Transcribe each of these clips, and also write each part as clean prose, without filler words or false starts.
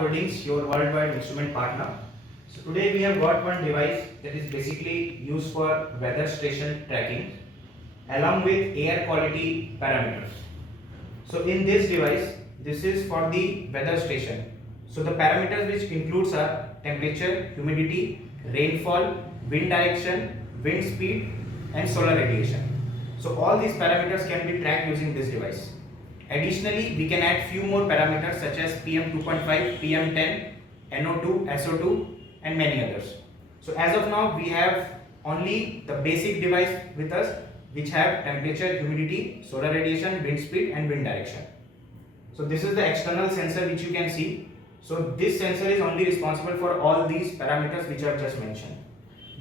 Holdings, your worldwide instrument partner. So today we have got one device that is basically used for weather station tracking along with air quality parameters. So in this device, this is for the weather station. So the parameters which includes are temperature, humidity, rainfall, wind direction, wind speed and solar radiation. So all these parameters can be tracked using this device. Additionally, we can add few more parameters such as PM 2.5, PM 10, NO2, SO2 and many others. So as of now, we have only the basic device with us which have temperature, humidity, solar radiation, wind speed and wind direction. So this is the external sensor which you can see. So this sensor is only responsible for all these parameters which I have just mentioned.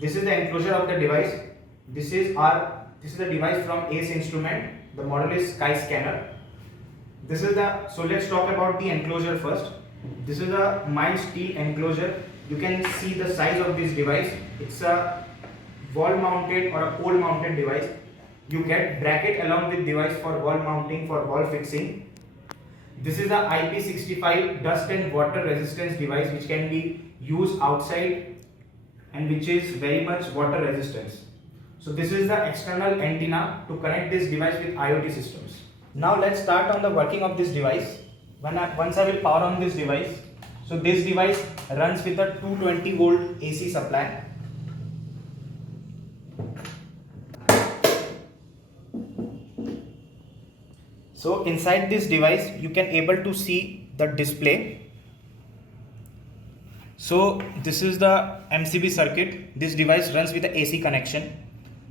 This is the enclosure of the device. This is the device from ACE Instrument. The model is Sky Scanner. So let's talk about the enclosure first. This is a mild steel enclosure. You can see the size of this device. It's a wall mounted or a pole mounted device. You get bracket along with device for wall mounting, for wall fixing. This is a IP65 dust and water resistance device which can be used outside and which is very much water resistance. So this is the external antenna to connect this device with IoT systems. Now let's start on the working of this device. Once I will power on this device. So this device runs with a 220 volt AC supply. So inside this device you can able to see the display. So this is the MCB circuit. This device runs with the AC connection.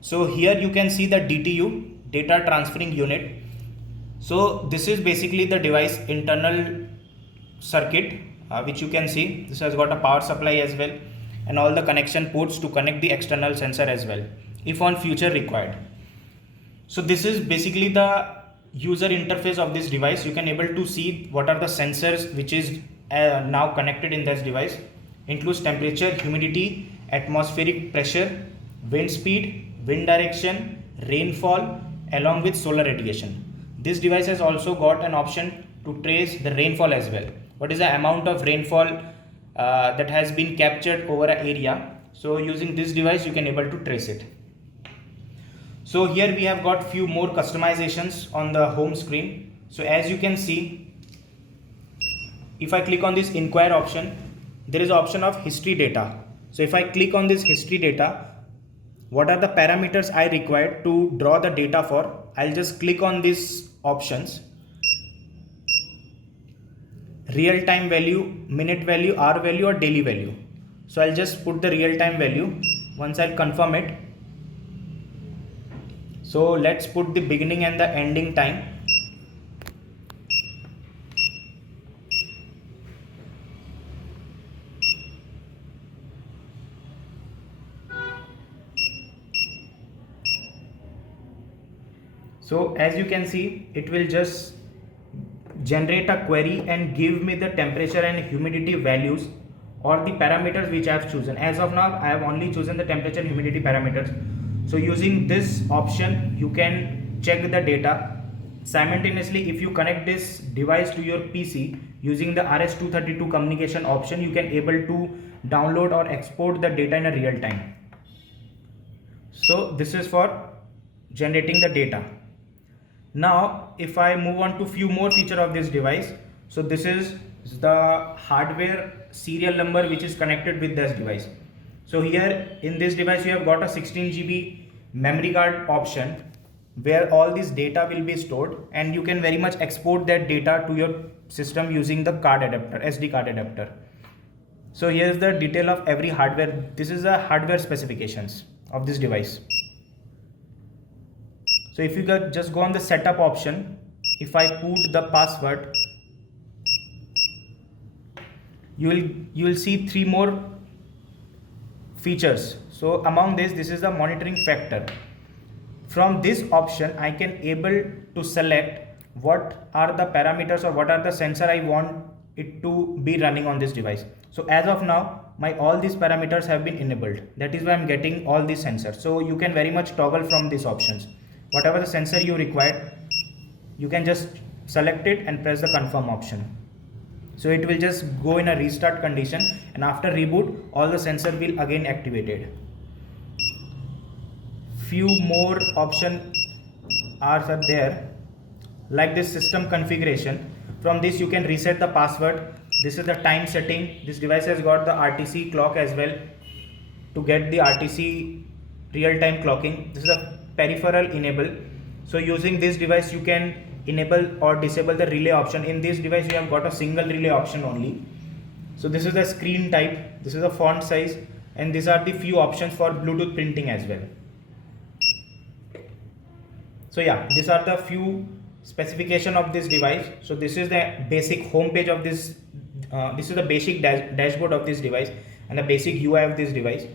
So here you can see the DTU, data transferring unit. So this is basically the device internal circuit which you can see. This has got a power supply as well and all the connection ports to connect the external sensor as well if on future required. So this is basically the user interface of this device. You can able to see what are the sensors which is now connected in this device. Includes temperature, humidity, atmospheric pressure, wind speed, wind direction, rainfall along with solar radiation. This device has also got an option to trace the rainfall as well. What is the amount of rainfall that has been captured over an area. So using this device you can able to trace it. So here we have got few more customizations on the home screen. So as you can see, if I click on this inquire option, there is an option of history data. So if I click on this history data, what are the parameters I required to draw the data for? I'll just click on these options. Real time value, minute value, hour value or daily value. So I'll just put the real time value. Once I'll confirm it. So let's put the beginning and the ending time. So as you can see, it will just generate a query and give me the temperature and humidity values or the parameters which I have chosen. As of now, I have only chosen the temperature and humidity parameters. So using this option, you can check the data. Simultaneously, if you connect this device to your PC using the RS-232 communication option, you can able to download or export the data in a real time. So this is for generating the data. Now if I move on to few more feature of this device. So this is the hardware serial number which is connected with this device. So here in this device you have got a 16 GB memory card option where all this data will be stored and you can very much export that data to your system using the card adapter, SD card adapter. So here is the detail of every hardware. This is the hardware specifications of this device. So if you just go on the setup option, if I put the password, you will see three more features. So among this is the monitoring factor. From this option I can able to select what are the parameters or what are the sensor I want it to be running on this device. So as of now all these parameters have been enabled. That is why I'm getting all these sensors. So you can very much toggle from these options. Whatever the sensor you require, you can just select it and press the confirm option. So it will just go in a restart condition, and after reboot all the sensor will again activated. Few more options are there, like this system configuration. From this you can reset the password. This is the time setting. This device has got the RTC clock as well to get the RTC real-time clocking. This is a peripheral enable. So using this device you can enable or disable the relay option. In this device you have got a single relay option only. So this is the screen type, this is the font size, and these are the few options for Bluetooth printing as well. So yeah, these are the few specification of this device. So this is the basic home page of this. This is the basic dashboard of this device and the basic UI of this device.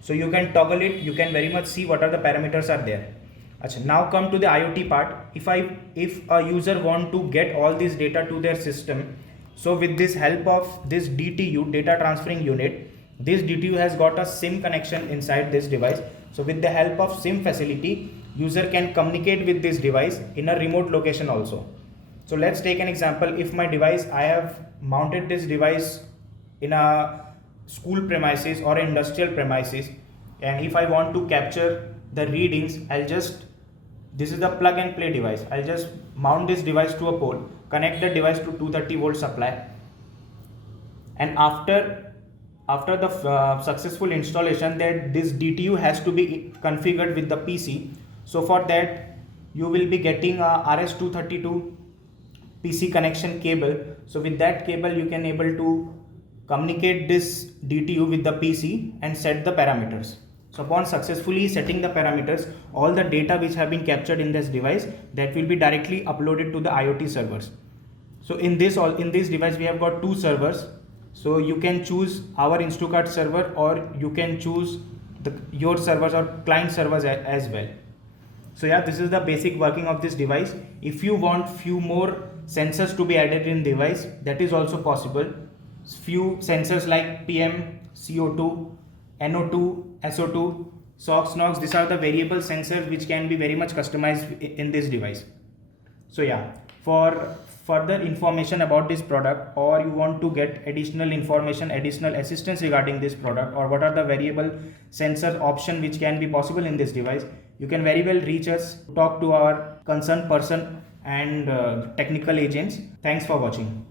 So you can toggle it. You can very much see what are the parameters are there. Achha, now come to the IoT part. If a user want to get all this data to their system, so with this help of this DTU, data transferring unit, this DTU has got a SIM connection inside this device. So with the help of SIM facility, user can communicate with this device in a remote location also. So let's take an example. If my device, I have mounted this device in a school premises or industrial premises, and if I want to capture the readings, this is the plug and play device. I'll just mount this device to a pole, connect the device to 230 volt supply, and after the successful installation, that this DTU has to be configured with the PC. So for that you will be getting a RS232 PC connection cable. So with that cable you can able to communicate this DTU with the PC and set the parameters. So upon successfully setting the parameters, all the data which have been captured in this device, that will be directly uploaded to the IoT servers. So in this device we have got two servers. So you can choose our Instrukart server, or you can choose your servers or client servers as well. So yeah, this is the basic working of this device. If you want few more sensors to be added in device, that is also possible. Few sensors like PM, CO2, NO2, SO2, SOx, NOx, these are the variable sensors which can be very much customized in this device. So yeah, for further information about this product, or you want to get additional information, additional assistance regarding this product, or what are the variable sensor option which can be possible in this device, you can very well reach us, talk to our concerned person and technical agents. Thanks for watching.